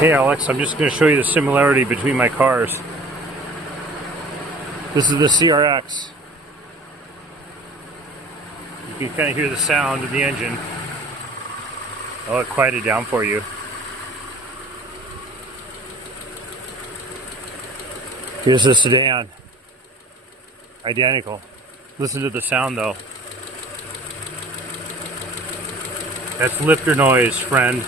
Hey Alex, I'm just going to show you the similarity between my cars. This is the CRX. You can kind of hear the sound of the engine. I'll quiet it down for you. Here's the sedan. Identical. Listen to the sound though. That's lifter noise, friend.